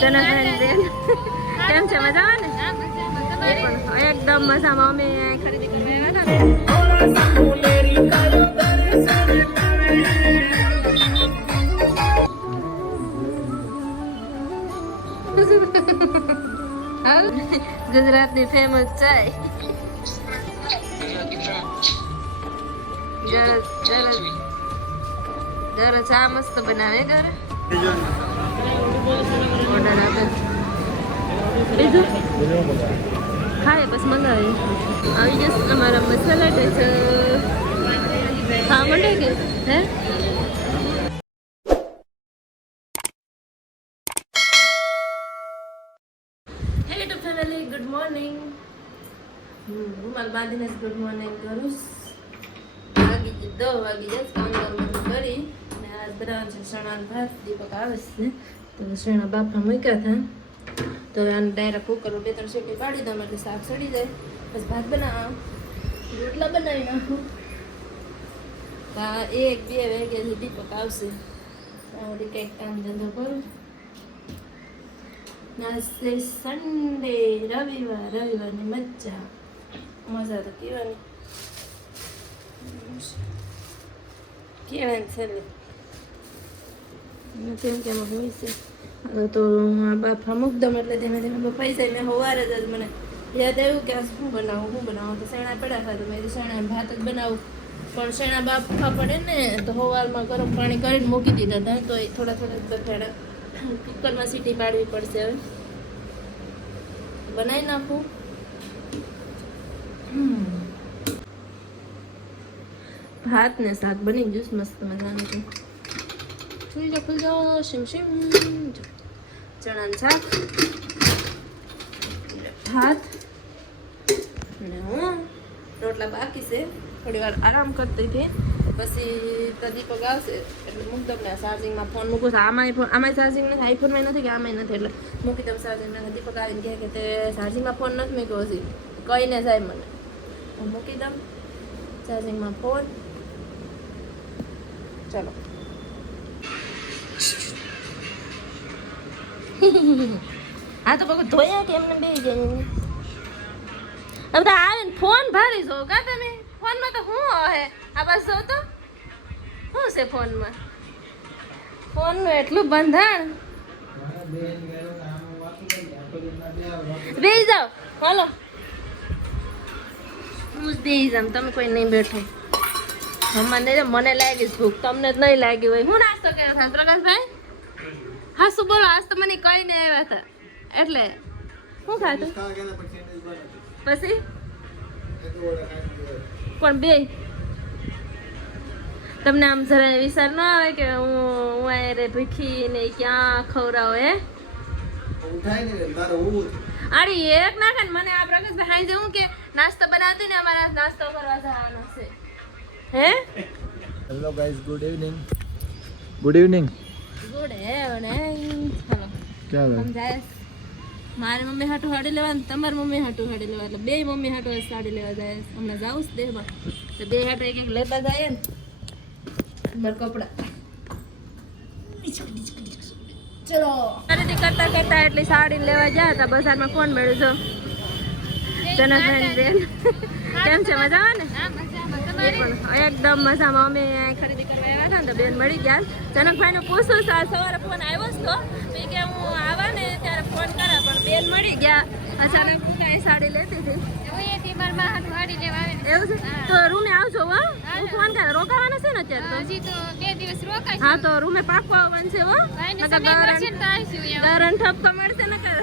જનકભાઈ બેન કેમ છે? મજામાં ને? એકદમ મજામાં. અમે ખરીદી કરવા આવ્યા હતા. ગુજરાતની ફેમસ ચાય ઘરે ચા મસ્ત બનાવે. ઘરે ઓર્ડર આપે બીજું ખાય બસ મંગાવે. આવી જશે તમારા મસાલા ટેસ્ટ ખાવા માંડે કે હે? Hello family, good morning. રૂમાલ બાંધીને ગુડ મોર્નિંગ કરું. વાગી 10 વાગી જશે. કામ કરી અને આજ બનાવવાનું છે ચણા ભાત. દીપક આવે છે તો ચણા બાફા મૂક્યા હતા. તો આને ડાયરેક્ટ કુકર 2-3 સીટી પાડી દઉં એટલે શાક સડી જાય. બસ ભાત બનાવ, રોટલા બનાવી નાખું. 1-2 વાગ્યાથી દીપક આવશે. કંઈક કામ ધંધો કરું. નાસ્તે સન્ડે રવિવારની મજા તો કેવાની કેળાની છેલ્લે તેમ કેમ હોય છે. તો આ બાફા મૂક દમ એટલે ધીમે ધીમે બફાઈ જાય. મેં સવારે જ મને યાદ આવ્યું કે આ શું બનાવું તો શેણા પડ્યા હતા. મેં શેણા ભાત જ બનાવું, પણ શેણા બાફા પડે ને તો સવારમાં ગરમ પાણી કરીને મૂકી દીધા હતા. તો એ થોડા બફાડા કુકરમાં સીટી પાડવી પડશે. હવે બનાવી નાખું. ભાત ને શાક બની ગયું મસ્ત મજાનું છે. ખુલ જાઓ શીમ ચણાનું શાક ભાત ને હું રોટલા બાકી છે. થોડી વાર આરામ કરતી હતી. પછી તો દીપક આવશે એટલે મૂકી દઉં ને ચાર્જિંગમાં ફોન મૂકું છું. આમાંય ચાર્જિંગ નથી, આઈફોનમાં નથી કે આમાંય નથી એટલે મૂકી દઉં ચાર્જિંગ નથી. દીપક આવીને કહે કે તે ચાર્જિંગમાં ફોન નથી મૂક્યો હજી, કહીને જાય મને. હું મૂકી દઉં ચાર્જિંગમાં ફોન. ચલો હા તો પગ ધોયા કે એમને બે જાય. હવે તો આવે ને ફોન ભારી છો કા તમે? ફોનમાં તો શું હે આ બસ જો તો શું છે ફોનમાં? ફોનનું એટલું બંધાણ. બેસી જાઓ હાલો. હું જ બેસી જામ, તમે કોઈ નહીં બેઠો. મને લાગી ભૂખ, તમને જ નહીં લાગી હોય. હું નાસ્તો કર્યો था પ્રકાશભાઈ? હા શું બોલો? આજ તો મને કઈ નહીં આવ્યા હતા એટલે શું ખાધું પછી પણ બે તમને આમ જરા વિચાર ન આવે કે હું રે ભૂખી ને ક્યાં ખવડાવો હે? અરે એક નાખે ને મને આ પ્રકાશભાઈ હાઈ જવું કે નાસ્તો બનાવતી ને અમારા નાસ્તો કરવા જવાનો છે. હે hello guys, good evening. Good evening. Good evening. ચલો क्या है? हम जाए મારી મમ્મી હાટું સાડી લેવા ને તમારી મમ્મી હાટું સાડી લેવા એટલે બે મમ્મી હાટું સાડી લેવા જાય. હમણાં જાઉં જ દેવા તો બે હાટું એક લેતા જાય ને મારા કપડા. ચલો ખરીદી કરતા એટલી સાડી લેવા ગયા હતા. બજારમાં કોણ મળ્યું છો? જનકભાઈ બેન કેમ છે? મજામાં ને? એકદમ મજામાં. અમે ખરીદી કરવા આવ્યા હતા ને તો બેન મળી ગયા. જનકભાઈ નો પૂછું સવારે ફોન આવ્યો હતો તો કે હું આવા ને ત્યારે ફોન કરા, પણ બેન મળી ગયા. અચાનક હું કાંઈ સાડી લેતી હતી. એવું છે તો રૂમે આવજો. હો હું ફોન કરા. રોકાવાના છે ને અત્યારે? હજી તો 2 દિવસ રોકાય. હા તો રૂમે પાકું આવવાનું છે. હો ગરણ ઠપકો મળશે ને કર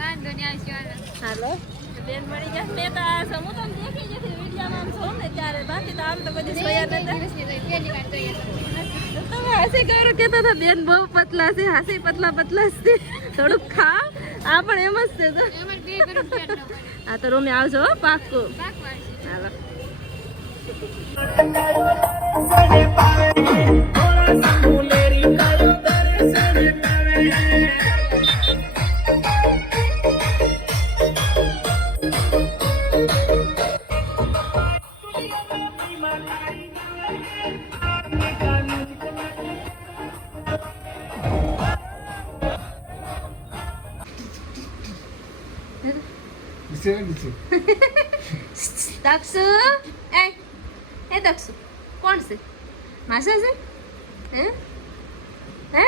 વાંધો નહીં આવશે. હાલો બેન મળી ગયા. મેં તો આ સમૂહ તો દેખી જતી વિડીયોમાં આમ છો ને ત્યારે, બાકી તો આમ તો બધી સોયા નતા. તમે હાસી કરો કેતા હતા બેન બહુ પતલા છે, હાસી પતલા છે, થોડુંક ખાવ. આ પણ એમ જ છે તો હા તો રૂમે આવજો પાક્કું. હાલો દક્ષુ એ દક્ષુ કોણ છે માસા છે હે હે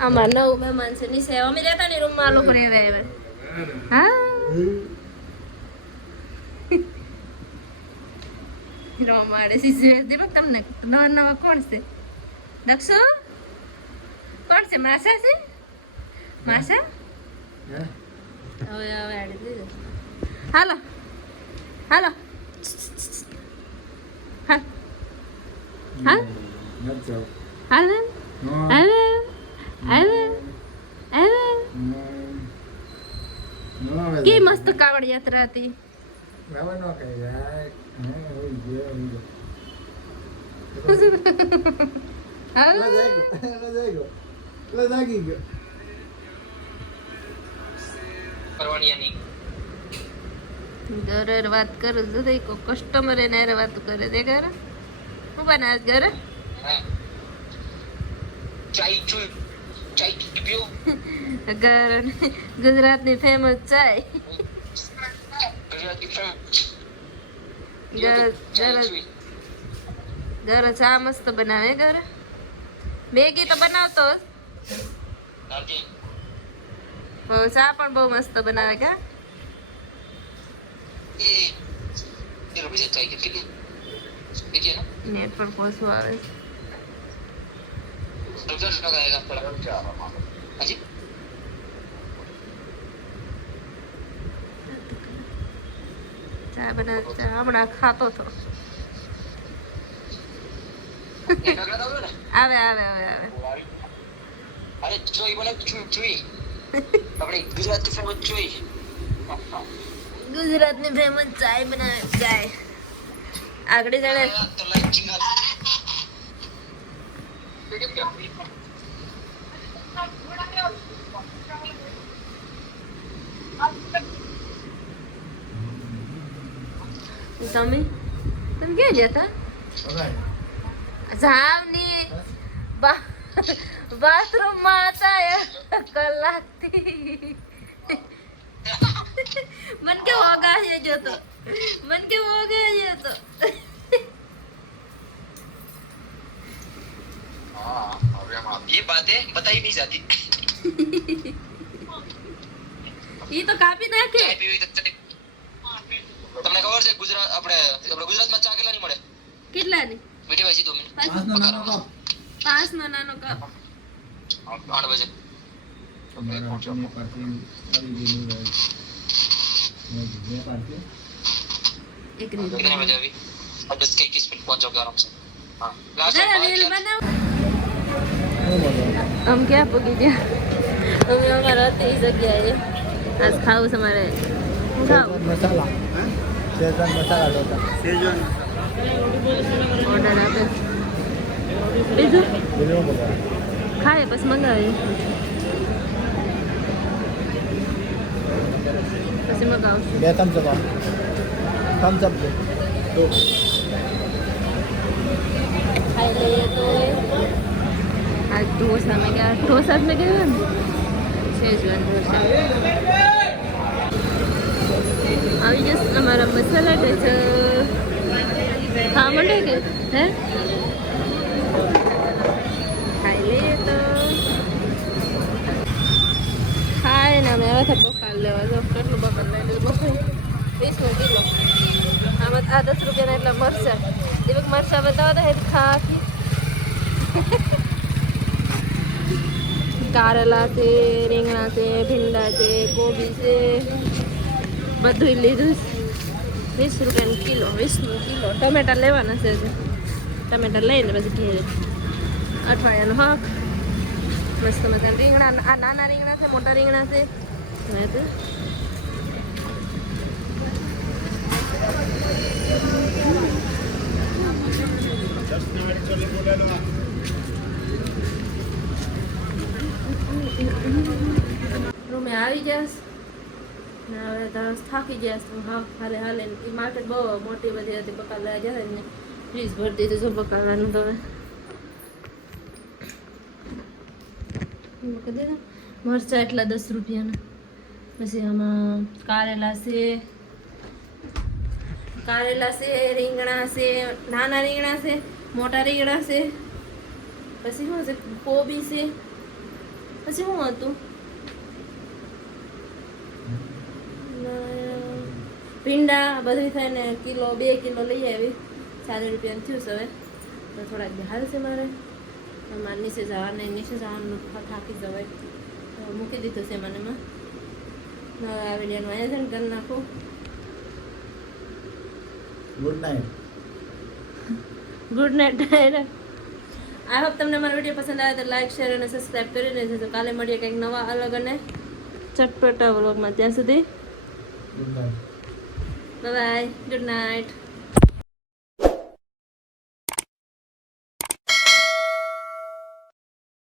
અમાર નવું મહેમાન છે નીચે અમે રહેતા ની રૂમમાં આ લોકો રહેવા આવ્યા હા રમાડે શીશુ દીપક તમને નવા નવા કોણ છે દક્ષુ કોણ છે માસા છે માસા હવે હવે આડી દીધું હાલો હાલો હાલ હાલ હાલ હાલ હાલ હાલ કે મસ્ત કાવડ યાત્રા હતી ઘરે વાત કરું છું તો કસ્ટમર એને વાત કરે છે ઘરે શું બનાવે ઘરે ઘર ગુજરાતની ફેમસ ચાય ઘરે ચા મસ્ત બનાવે ઘરે મેગી તો બનાવતો ચા પણ બહુ મસ્ત બનાવે કા નેટ પર પોસવું આવે ચા બનાવે ચા હમણાં ખાતો હતો આવે આવે આવે આવે અરે ચોઈ બને ચોઈ આપણે ગુજરાતી ફેમસ ચોઈ ગુજરાતની ફેમસ ચાય બનાવે ચાય આગળ જાણે તો લાઈક ચિંગા તમે ક્યાં જતા જાવની બાથરૂમ માં હતા કલાકથી મન કે હોગા છે જોતો મન કે હોગા જતો ये बातें बताई नहीं जाती ઈ તો કાપી નાખે ચાય પીવી તો તમને ખબર છે ગુજરાત આપણે ગુજરાતમાં ચા કેટલાની મળે કેટલાની મીઠી ભાજી 2 મિનિટ 5 નો નાનો કપ 8 બજે એક મિનિટ कितने बजे अभी अब 10 के 21 मिनट पहुंच जाओगे आराम से हाँ જરા રીલ બનાવ આમ ક્યાં પગી ગયા અમે અમારા હતી જગ્યાએ આજ ખાવું છે મારે હું ખાવું મસાલા શેઝવાન મસાલા ડોસા ઓર્ડર આપે બીજું બીજું બોલો ખાય પછી મંગાવીએ પછી મંગાવશું બે થમ્સ અપ દો ખાઈ લઈએ તો आज डोसा में क्या डोसा में क्या शेजवान डोसा अभी जस्ट हमारा मसाला डोसा खा मंडे के है खाई ले तो खाए ना मैं था बकाल ले तो કેટલું બકાલ લઈ લીધું બકાલ 20 કિલો આમાં આ 10 રૂપિયાના એટલા મરચા દીવક મરચા બતાવો તો હેડ ખાખી કારેલા છે રીંગણા છે ભીંડા છે કોબી છે બધું લીધું 20 રૂપિયાનો કિલો 20નો કિલો ટમેટા લેવાના છે ટમેટા લઈને પછી ઘેરે અઠવાડિયાનો હક મસ્ત મજાના રીંગણા આ નાના રીંગણા છે મોટા રીંગણા છે રૂમે આવી જશ હવે તરસ થાકી જશ હા હાલે હાલે એ માર્કેટ બહુ મોટી બધી હતી બકાલ લેવા જાય ને પ્લીઝ ભરી દીધું શું બકાલવાનું તો હવે મરચા એટલા 10 રૂપિયાના પછી આમાં કારેલા છે, રીંગણા છે, નાના રીંગણા છે, મોટા રીંગણા છે, પછી શું છે કોબી છે, પછી શું હતું ભીંડા, બધું થઈને કિલો 2 કિલો લઈ આવી. 40 રૂપિયાનું થયું છે. હવે તો થોડાક હાલ છે મારે નીચે જવાનું થાકી જવાય તો મૂકી દીધું છે મને હવે આ વિડીયોનું આયોજન કરી નાખું. Good night. Good night. I hope તમને મારો વિડીયો પસંદ આવે તો લાઈક, શેર અને સબસ્ક્રાઈબ કરી દેજો. તો કાલે મળીએ કંઈક નવા અલગ અને ચટપટા વ્લોગમાં. ત્યાં સુધી good night. Bye. Good night.